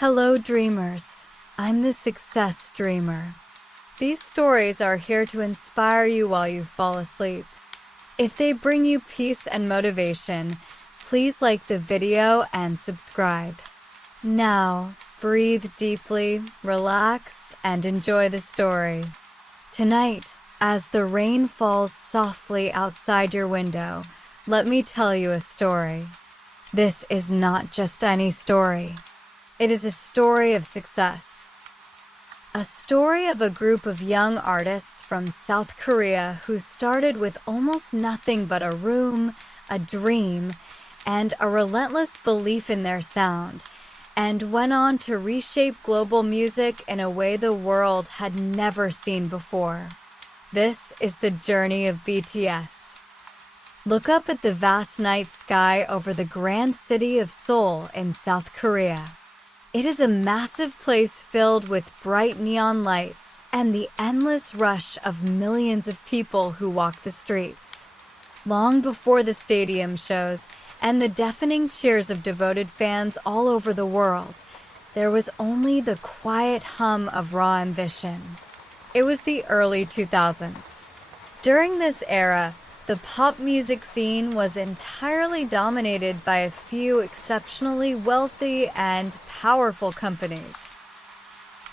Hello, dreamers. I'm the Success Dreamer. These stories are here to inspire you while you fall asleep. If they bring you peace and motivation, please like the video and subscribe. Now, breathe deeply, relax, and enjoy the story. Tonight, as the rain falls softly outside your window, let me tell you a story. This is not just any story. It is a story of success. A story of a group of young artists from South Korea who started with almost nothing but a room, a dream, and a relentless belief in their sound, and went on to reshape global music in a way the world had never seen before. This is the journey of BTS. Look up at the vast night sky over the grand city of Seoul in South Korea. It is a massive place filled with bright neon lights and the endless rush of millions of people who walk the streets. Long before the stadium shows and the deafening cheers of devoted fans all over the world, there was only the quiet hum of raw ambition. It was the early 2000s. During this era, the pop music scene was entirely dominated by a few exceptionally wealthy and powerful companies.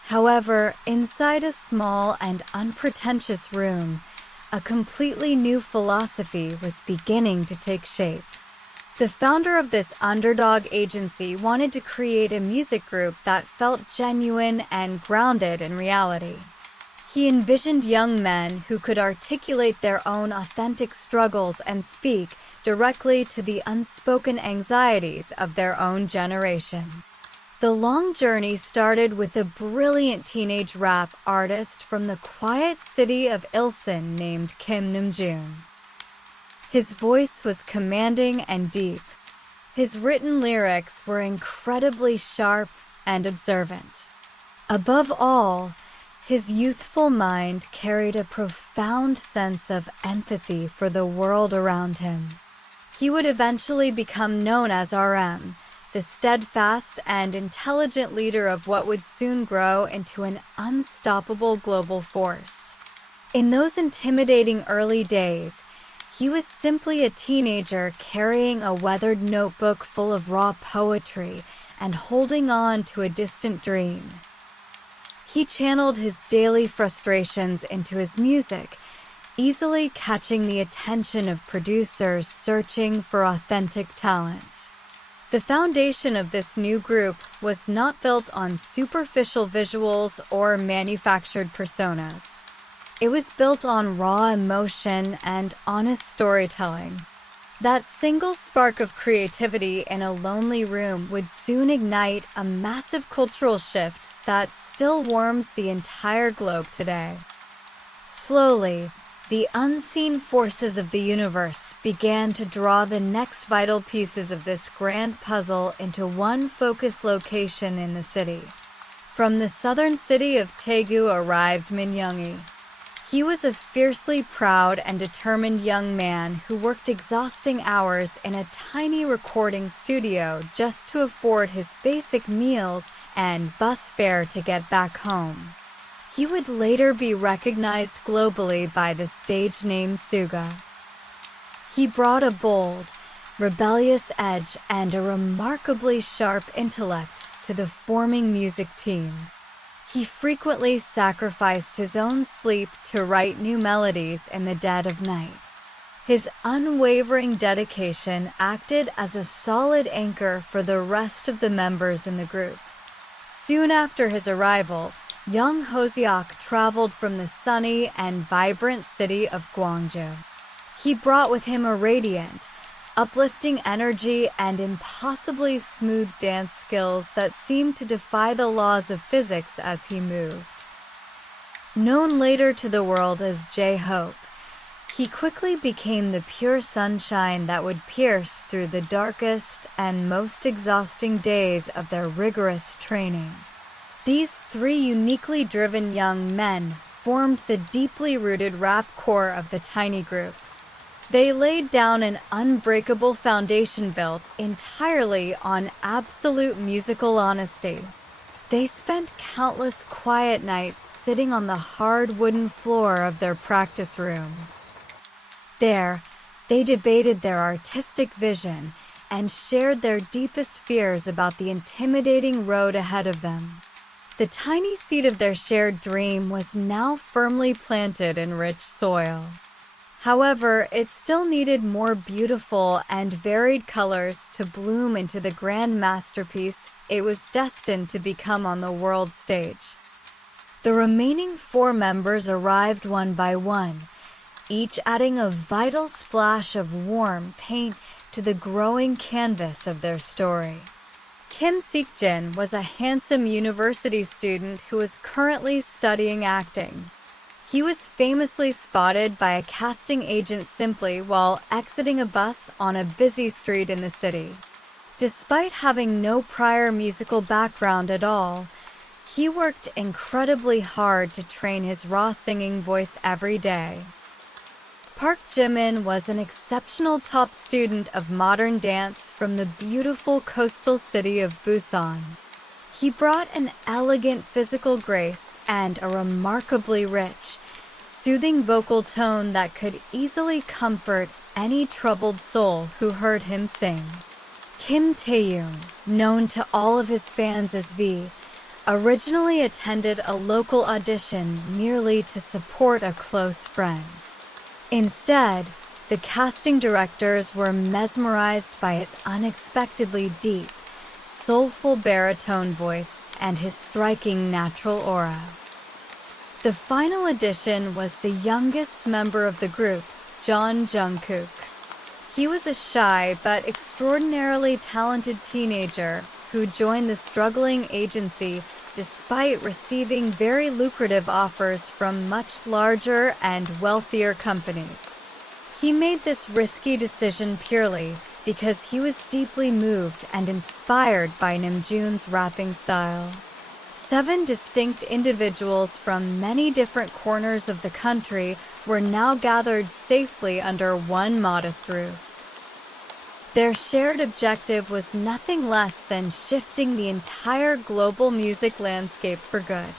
However, inside a small and unpretentious room, a completely new philosophy was beginning to take shape. The founder of this underdog agency wanted to create a music group that felt genuine and grounded in reality. He envisioned young men who could articulate their own authentic struggles and speak directly to the unspoken anxieties of their own generation. The long journey started with a brilliant teenage rap artist from the quiet city of Ilsan named Kim Namjoon. His voice was commanding and deep. His written lyrics were incredibly sharp and observant. Above all, his youthful mind carried a profound sense of empathy for the world around him. He would eventually become known as RM, the steadfast and intelligent leader of what would soon grow into an unstoppable global force. In those intimidating early days, he was simply a teenager carrying a weathered notebook full of raw poetry and holding on to a distant dream. He channeled his daily frustrations into his music, easily catching the attention of producers searching for authentic talent. The foundation of this new group was not built on superficial visuals or manufactured personas. It was built on raw emotion and honest storytelling. That single spark of creativity in a lonely room would soon ignite a massive cultural shift that still warms the entire globe today. Slowly, the unseen forces of the universe began to draw the next vital pieces of this grand puzzle into one focused location in the city. From the southern city of Daegu arrived Min Youngi. He was a fiercely proud and determined young man who worked exhausting hours in a tiny recording studio just to afford his basic meals and bus fare to get back home. He would later be recognized globally by the stage name Suga. He brought a bold, rebellious edge and a remarkably sharp intellect to the forming music team. He frequently sacrificed his own sleep to write new melodies in the dead of night. His unwavering dedication acted as a solid anchor for the rest of the members in the group. Soon after his arrival, young Hoseok traveled from the sunny and vibrant city of Gwangju. He brought with him a radiant, uplifting energy and impossibly smooth dance skills that seemed to defy the laws of physics as he moved. Known later to the world as J-Hope, he quickly became the pure sunshine that would pierce through the darkest and most exhausting days of their rigorous training. These three uniquely driven young men formed the deeply rooted rap core of the tiny group. They laid down an unbreakable foundation built entirely on absolute musical honesty. They spent countless quiet nights sitting on the hard wooden floor of their practice room. There, they debated their artistic vision and shared their deepest fears about the intimidating road ahead of them. The tiny seed of their shared dream was now firmly planted in rich soil. However, it still needed more beautiful and varied colors to bloom into the grand masterpiece it was destined to become on the world stage. The remaining 4 members arrived one by one, each adding a vital splash of warm paint to the growing canvas of their story. Kim Seokjin was a handsome university student who was currently studying acting. He was famously spotted by a casting agent simply while exiting a bus on a busy street in the city. Despite having no prior musical background at all, he worked incredibly hard to train his raw singing voice every day. Park Jimin was an exceptional top student of modern dance from the beautiful coastal city of Busan. He brought an elegant physical grace and a remarkably rich, soothing vocal tone that could easily comfort any troubled soul who heard him sing. Kim Taeyoon, known to all of his fans as V, originally attended a local audition merely to support a close friend. Instead, the casting directors were mesmerized by his unexpectedly deep, soulful baritone voice and his striking natural aura. The final addition was the youngest member of the group, John Jungkook. He was a shy but extraordinarily talented teenager who joined the struggling agency despite receiving very lucrative offers from much larger and wealthier companies. He made this risky decision purely because he was deeply moved and inspired by Namjoon's rapping style. 7 distinct individuals from many different corners of the country were now gathered safely under one modest roof. Their shared objective was nothing less than shifting the entire global music landscape for good.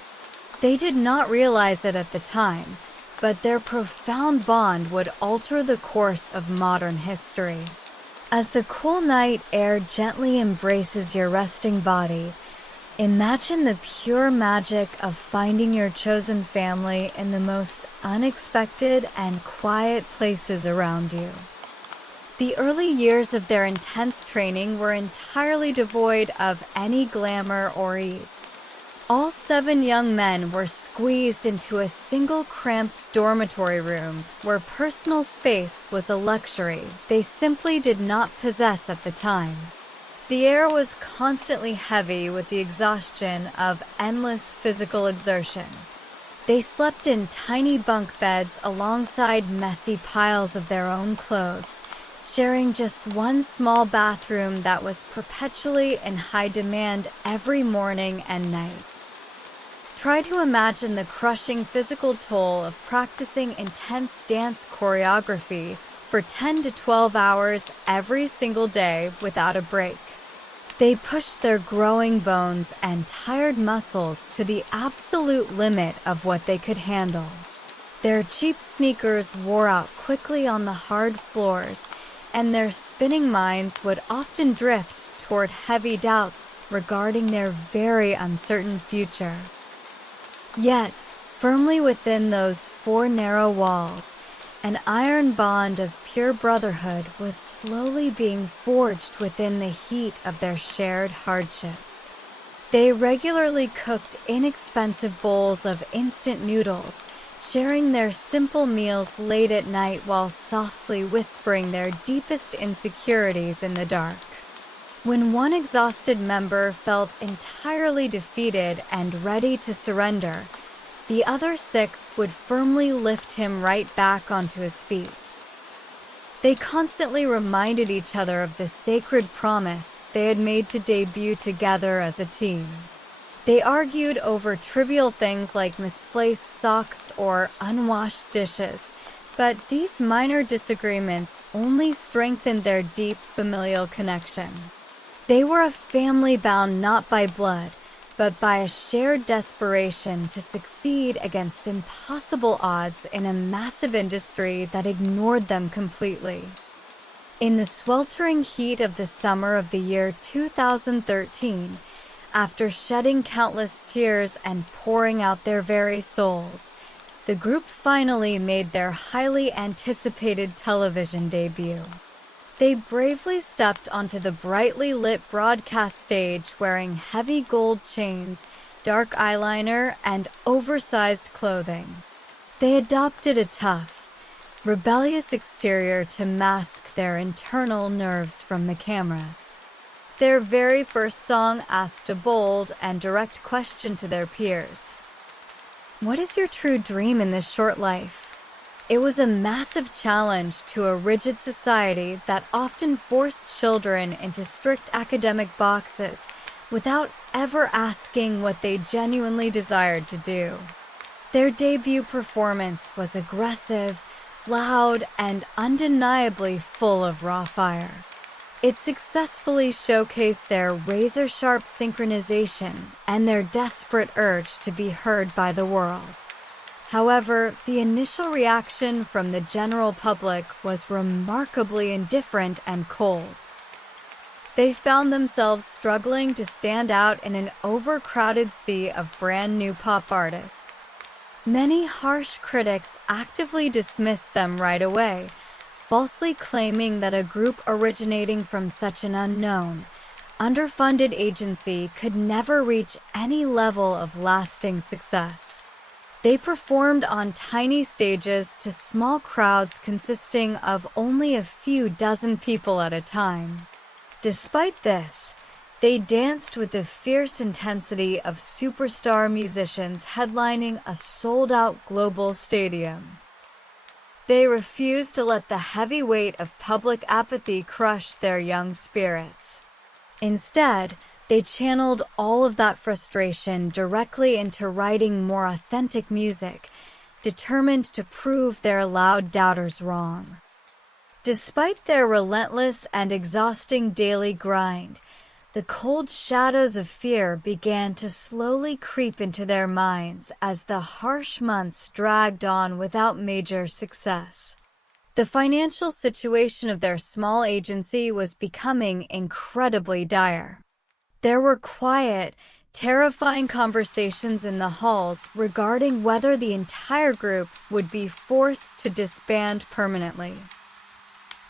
They did not realize it at the time, but their profound bond would alter the course of modern history. As the cool night air gently embraces your resting body, imagine the pure magic of finding your chosen family in the most unexpected and quiet places around you. The early years of their intense training were entirely devoid of any glamour or ease. All 7 young men were squeezed into a single cramped dormitory room where personal space was a luxury they simply did not possess at the time. The air was constantly heavy with the exhaustion of endless physical exertion. They slept in tiny bunk beds alongside messy piles of their own clothes, sharing just one small bathroom that was perpetually in high demand every morning and night. Try to imagine the crushing physical toll of practicing intense dance choreography for 10 to 12 hours every single day without a break. They pushed their growing bones and tired muscles to the absolute limit of what they could handle. Their cheap sneakers wore out quickly on the hard floors, and their spinning minds would often drift toward heavy doubts regarding their very uncertain future. Yet, firmly within those 4 narrow walls, an iron bond of pure brotherhood was slowly being forged within the heat of their shared hardships. They regularly cooked inexpensive bowls of instant noodles, sharing their simple meals late at night while softly whispering their deepest insecurities in the dark. When one exhausted member felt entirely defeated and ready to surrender, the other 6 would firmly lift him right back onto his feet. They constantly reminded each other of the sacred promise they had made to debut together as a team. They argued over trivial things like misplaced socks or unwashed dishes, but these minor disagreements only strengthened their deep familial connection. They were a family bound not by blood, but by a shared desperation to succeed against impossible odds in a massive industry that ignored them completely. In the sweltering heat of the summer of the year 2013, after shedding countless tears and pouring out their very souls, the group finally made their highly anticipated television debut. They bravely stepped onto the brightly lit broadcast stage wearing heavy gold chains, dark eyeliner, and oversized clothing. They adopted a tough, rebellious exterior to mask their internal nerves from the cameras. Their very first song asked a bold and direct question to their peers. What is your true dream in this short life? It was a massive challenge to a rigid society that often forced children into strict academic boxes without ever asking what they genuinely desired to do. Their debut performance was aggressive, loud, and undeniably full of raw fire. It successfully showcased their razor-sharp synchronization and their desperate urge to be heard by the world. However, the initial reaction from the general public was remarkably indifferent and cold. They found themselves struggling to stand out in an overcrowded sea of brand new pop artists. Many harsh critics actively dismissed them right away, falsely claiming that a group originating from such an unknown, underfunded agency could never reach any level of lasting success. They performed on tiny stages to small crowds consisting of only a few dozen people at a time. Despite this, they danced with the fierce intensity of superstar musicians headlining a sold-out global stadium. They refused to let the heavy weight of public apathy crush their young spirits. Instead, they channeled all of that frustration directly into writing more authentic music, determined to prove their loud doubters wrong. Despite their relentless and exhausting daily grind, the cold shadows of fear began to slowly creep into their minds as the harsh months dragged on without major success. The financial situation of their small agency was becoming incredibly dire. There were quiet, terrifying conversations in the halls regarding whether the entire group would be forced to disband permanently.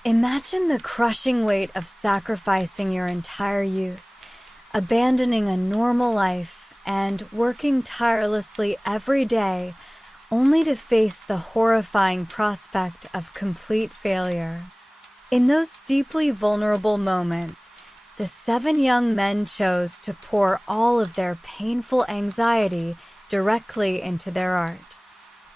Imagine the crushing weight of sacrificing your entire youth, abandoning a normal life, and working tirelessly every day, only to face the horrifying prospect of complete failure. In those deeply vulnerable moments, the 7 young men chose to pour all of their painful anxiety directly into their art.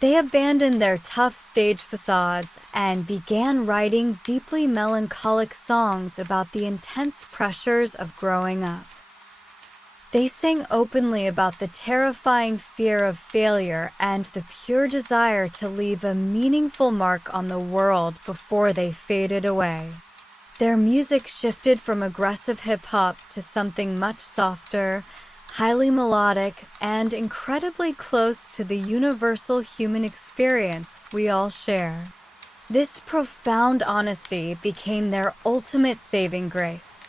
They abandoned their tough stage facades and began writing deeply melancholic songs about the intense pressures of growing up. They sang openly about the terrifying fear of failure and the pure desire to leave a meaningful mark on the world before they faded away. Their music shifted from aggressive hip-hop to something much softer, highly melodic, and incredibly close to the universal human experience we all share. This profound honesty became their ultimate saving grace.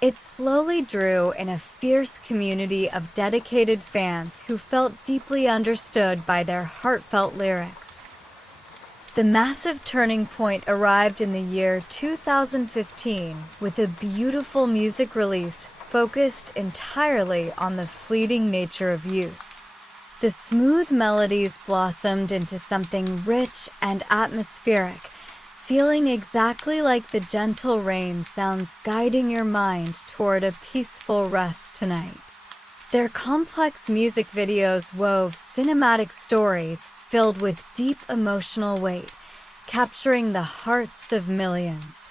It slowly drew in a fierce community of dedicated fans who felt deeply understood by their heartfelt lyrics. The massive turning point arrived in the year 2015 with a beautiful music release focused entirely on the fleeting nature of youth. The smooth melodies blossomed into something rich and atmospheric, feeling exactly like the gentle rain sounds guiding your mind toward a peaceful rest tonight. Their complex music videos wove cinematic stories filled with deep emotional weight, capturing the hearts of millions.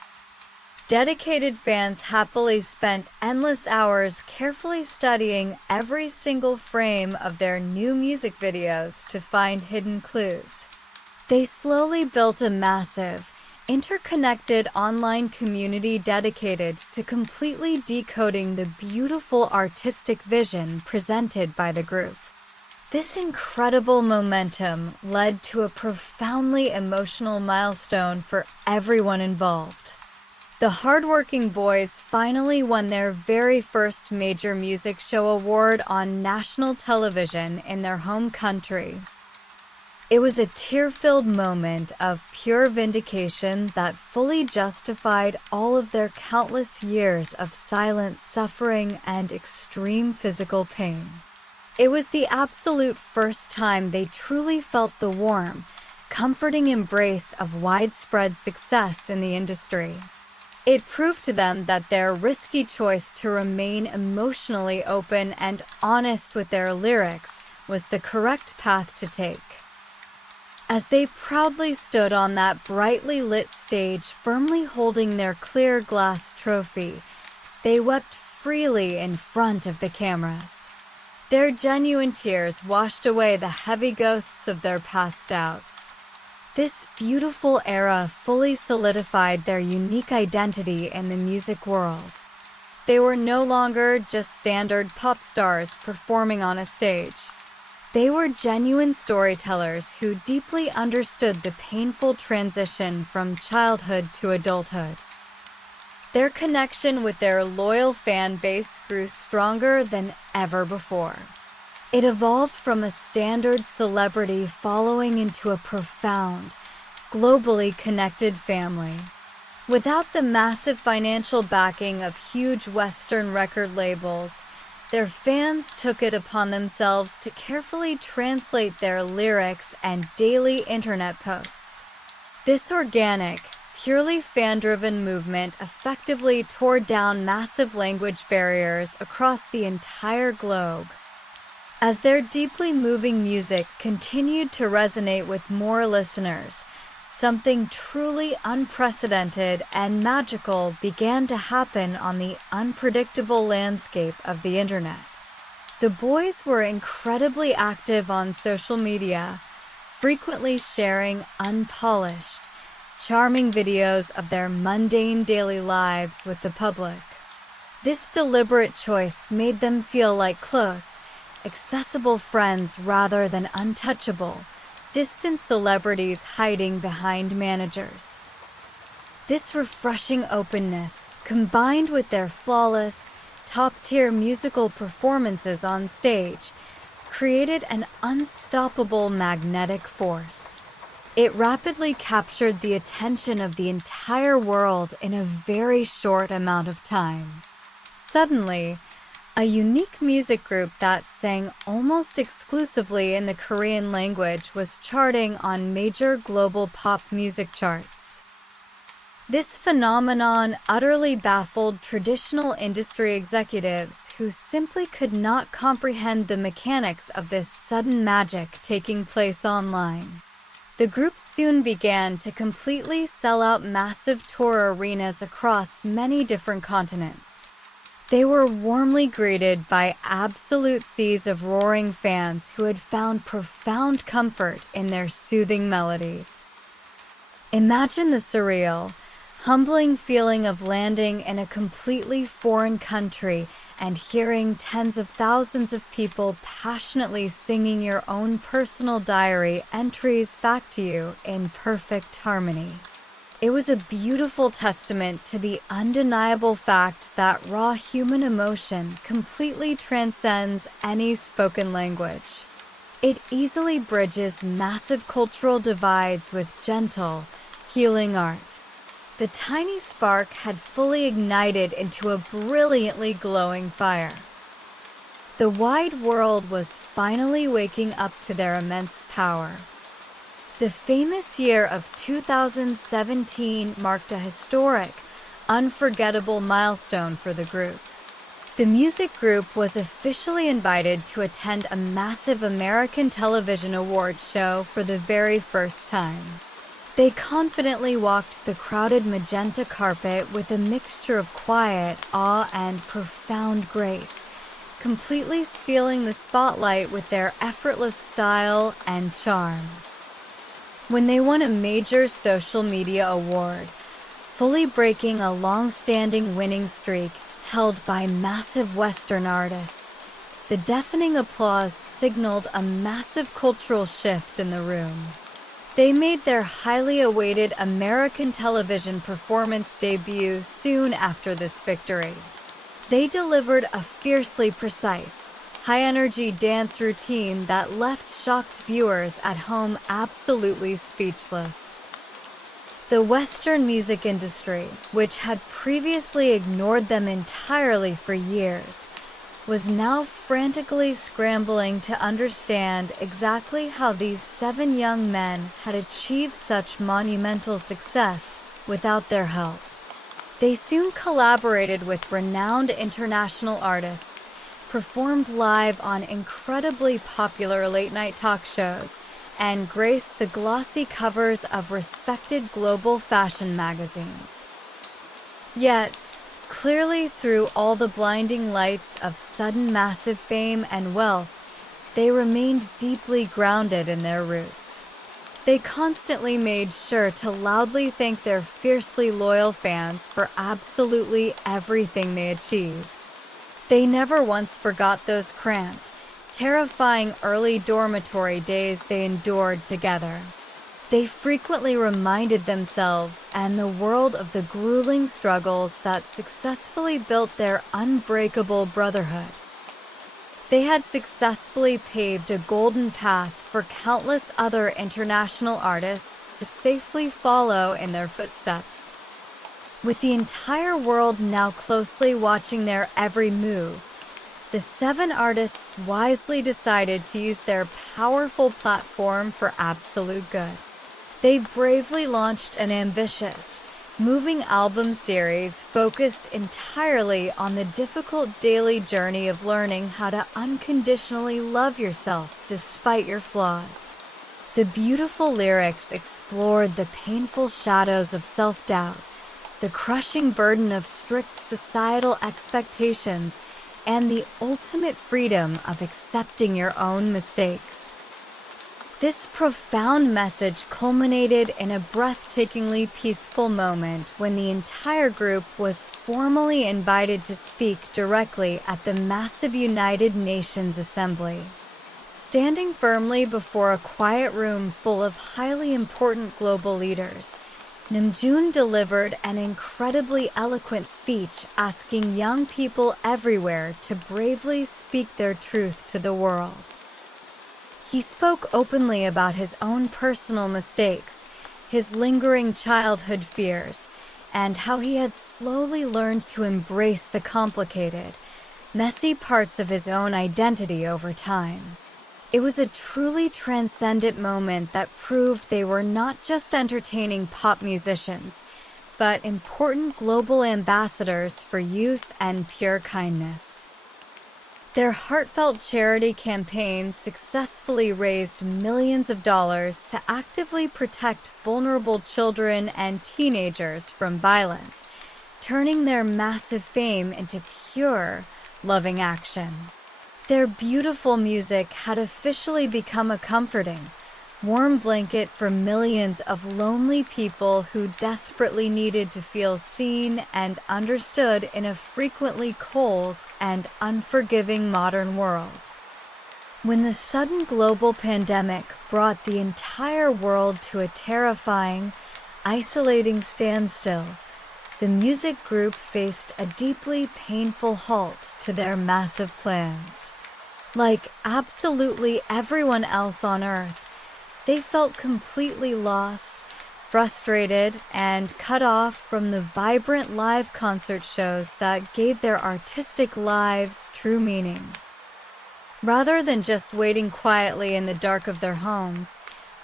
Dedicated fans happily spent endless hours carefully studying every single frame of their new music videos to find hidden clues. They slowly built a massive, interconnected online community dedicated to completely decoding the beautiful artistic vision presented by the group. This incredible momentum led to a profoundly emotional milestone for everyone involved. The hardworking boys finally won their very first major music show award on national television in their home country. It was a tear-filled moment of pure vindication that fully justified all of their countless years of silent suffering and extreme physical pain. It was the absolute first time they truly felt the warm, comforting embrace of widespread success in the industry. It proved to them that their risky choice to remain emotionally open and honest with their lyrics was the correct path to take. As they proudly stood on that brightly lit stage, firmly holding their clear glass trophy, they wept freely in front of the cameras. Their genuine tears washed away the heavy ghosts of their past doubts. This beautiful era fully solidified their unique identity in the music world. They were no longer just standard pop stars performing on a stage. They were genuine storytellers who deeply understood the painful transition from childhood to adulthood. Their connection with their loyal fan base grew stronger than ever before. It evolved from a standard celebrity following into a profound, globally connected family. Without the massive financial backing of huge Western record labels, their fans took it upon themselves to carefully translate their lyrics and daily internet posts. This organic, purely fan-driven movement effectively tore down massive language barriers across the entire globe. As their deeply moving music continued to resonate with more listeners, something truly unprecedented and magical began to happen on the unpredictable landscape of the internet. The boys were incredibly active on social media, frequently sharing unpolished, charming videos of their mundane daily lives with the public. This deliberate choice made them feel like close, accessible friends rather than untouchable, distant celebrities hiding behind managers. This refreshing openness, combined with their flawless, top-tier musical performances on stage, created an unstoppable magnetic force. It rapidly captured the attention of the entire world in a very short amount of time. Suddenly, a unique music group that sang almost exclusively in the Korean language was charting on major global pop music charts. This phenomenon utterly baffled traditional industry executives who simply could not comprehend the mechanics of this sudden magic taking place online. The group soon began to completely sell out massive tour arenas across many different continents. They were warmly greeted by absolute seas of roaring fans who had found profound comfort in their soothing melodies. Imagine the surreal, humbling feeling of landing in a completely foreign country and hearing tens of thousands of people passionately singing your own personal diary entries back to you in perfect harmony. It was a beautiful testament to the undeniable fact that raw human emotion completely transcends any spoken language. It easily bridges massive cultural divides with gentle, healing art. The tiny spark had fully ignited into a brilliantly glowing fire. The wide world was finally waking up to their immense power. The famous year of 2017 marked a historic, unforgettable milestone for the group. The music group was officially invited to attend a massive American television awards show for the very first time. They confidently walked the crowded magenta carpet with a mixture of quiet, awe, and profound grace, completely stealing the spotlight with their effortless style and charm. when they won a major social media award, fully breaking a long-standing winning streak held by massive Western artists. The deafening applause signaled a massive cultural shift in the room. They made their highly awaited American television performance debut soon after this victory. They delivered a fiercely precise, high-energy dance routine that left shocked viewers at home absolutely speechless. The Western music industry, which had previously ignored them entirely for years, was now frantically scrambling to understand exactly how these 7 young men had achieved such monumental success without their help. They soon collaborated with renowned international artists, performed live on incredibly popular late-night talk shows, and graced the glossy covers of respected global fashion magazines. Yet, clearly through all the blinding lights of sudden massive fame and wealth, they remained deeply grounded in their roots. They constantly made sure to loudly thank their fiercely loyal fans for absolutely everything they achieved. They never once forgot those cramped, terrifying early dormitory days they endured together. They frequently reminded themselves and the world of the grueling struggles that successfully built their unbreakable brotherhood. They had successfully paved a golden path for countless other international artists to safely follow in their footsteps. With the entire world now closely watching their every move, the 7 artists wisely decided to use their powerful platform for absolute good. They bravely launched an ambitious, moving album series focused entirely on the difficult daily journey of learning how to unconditionally love yourself despite your flaws. The beautiful lyrics explored the painful shadows of self-doubt, the crushing burden of strict societal expectations, and the ultimate freedom of accepting your own mistakes. This profound message culminated in a breathtakingly peaceful moment when the entire group was formally invited to speak directly at the massive United Nations Assembly. Standing firmly before a quiet room full of highly important global leaders, Namjoon delivered an incredibly eloquent speech asking young people everywhere to bravely speak their truth to the world. He spoke openly about his own personal mistakes, his lingering childhood fears, and how he had slowly learned to embrace the complicated, messy parts of his own identity over time. It was a truly transcendent moment that proved they were not just entertaining pop musicians, but important global ambassadors for youth and pure kindness. Their heartfelt charity campaign successfully raised millions of dollars to actively protect vulnerable children and teenagers from violence, turning their massive fame into pure, loving action. Their beautiful music had officially become a comforting, warm blanket for millions of lonely people who desperately needed to feel seen and understood in a frequently cold and unforgiving modern world. When the sudden global pandemic brought the entire world to a terrifying, isolating standstill, the music group faced a deeply painful halt to their massive plans. Like absolutely everyone else on Earth, they felt completely lost, frustrated, and cut off from the vibrant live concert shows that gave their artistic lives true meaning. Rather than just waiting quietly in the dark of their homes,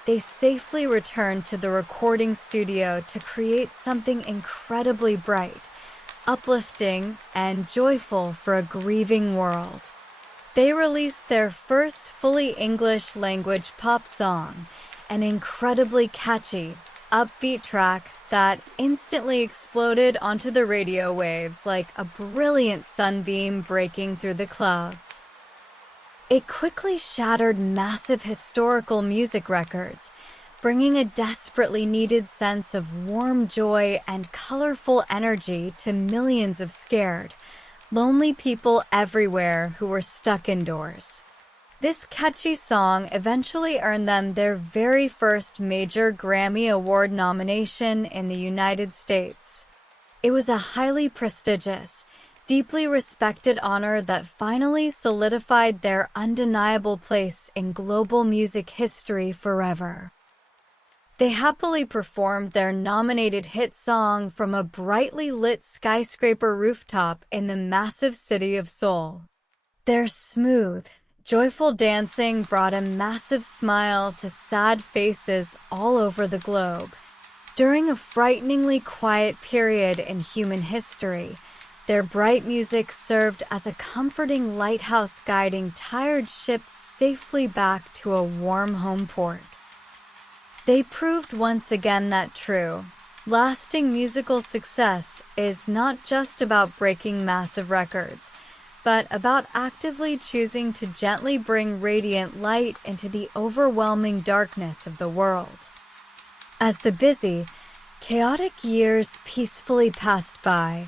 they safely returned to the recording studio to create something incredibly bright, uplifting, and joyful for a grieving world. They released their first fully English language pop song, an incredibly catchy, upbeat track that instantly exploded onto the radio waves like a brilliant sunbeam breaking through the clouds. It quickly shattered massive historical music records, bringing a desperately needed sense of warm joy and colorful energy to millions of scared, lonely people everywhere who were stuck indoors. This catchy song eventually earned them their very first major Grammy Award nomination in the United States. It was a highly prestigious, deeply respected honor that finally solidified their undeniable place in global music history forever. They happily performed their nominated hit song from a brightly lit skyscraper rooftop in the massive city of Seoul. Their smooth, joyful dancing brought a massive smile to sad faces all over the globe. During a frighteningly quiet period in human history, their bright music served as a comforting lighthouse guiding tired ships safely back to a warm home port. They proved once again that true, lasting musical success is not just about breaking massive records, but about actively choosing to gently bring radiant light into the overwhelming darkness of the world. As the busy, chaotic years peacefully passed by,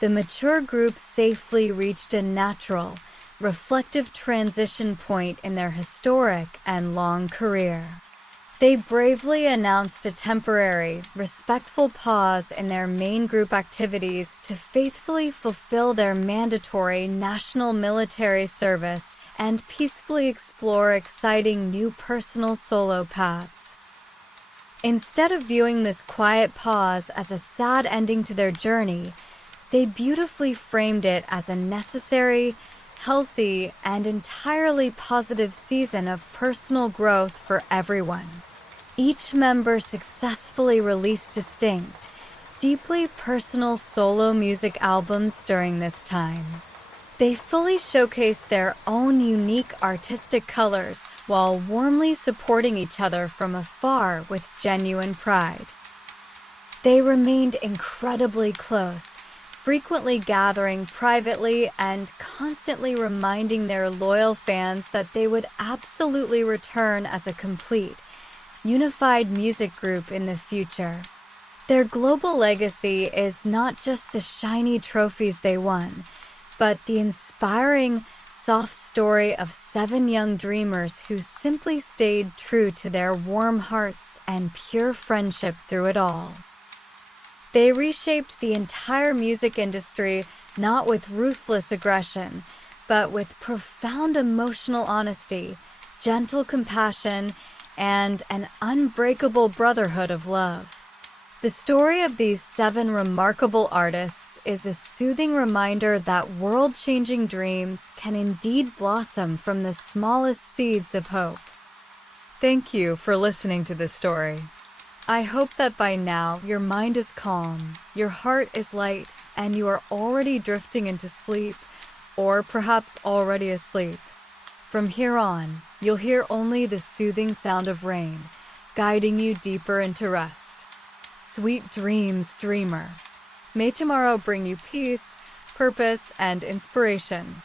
the mature group safely reached a natural, reflective transition point in their historic and long career. They bravely announced a temporary, respectful pause in their main group activities to faithfully fulfill their mandatory national military service and peacefully explore exciting new personal solo paths. Instead of viewing this quiet pause as a sad ending to their journey, they beautifully framed it as a necessary, healthy, and entirely positive season of personal growth for everyone. Each member successfully released distinct, deeply personal solo music albums during this time. They fully showcased their own unique artistic colors while warmly supporting each other from afar with genuine pride. They remained incredibly close, frequently gathering privately and constantly reminding their loyal fans that they would absolutely return as a complete, unified music group in the future. Their global legacy is not just the shiny trophies they won, but the inspiring, soft story of 7 young dreamers who simply stayed true to their warm hearts and pure friendship through it all. They reshaped the entire music industry not with ruthless aggression, but with profound emotional honesty, gentle compassion, and an unbreakable brotherhood of love. The story of these 7 remarkable artists is a soothing reminder that world-changing dreams can indeed blossom from the smallest seeds of hope. Thank you for listening to this story. I hope that by now your mind is calm, your heart is light, and you are already drifting into sleep, or perhaps already asleep. From here on, you'll hear only the soothing sound of rain, guiding you deeper into rest. Sweet dreams, dreamer. May tomorrow bring you peace, purpose, and inspiration.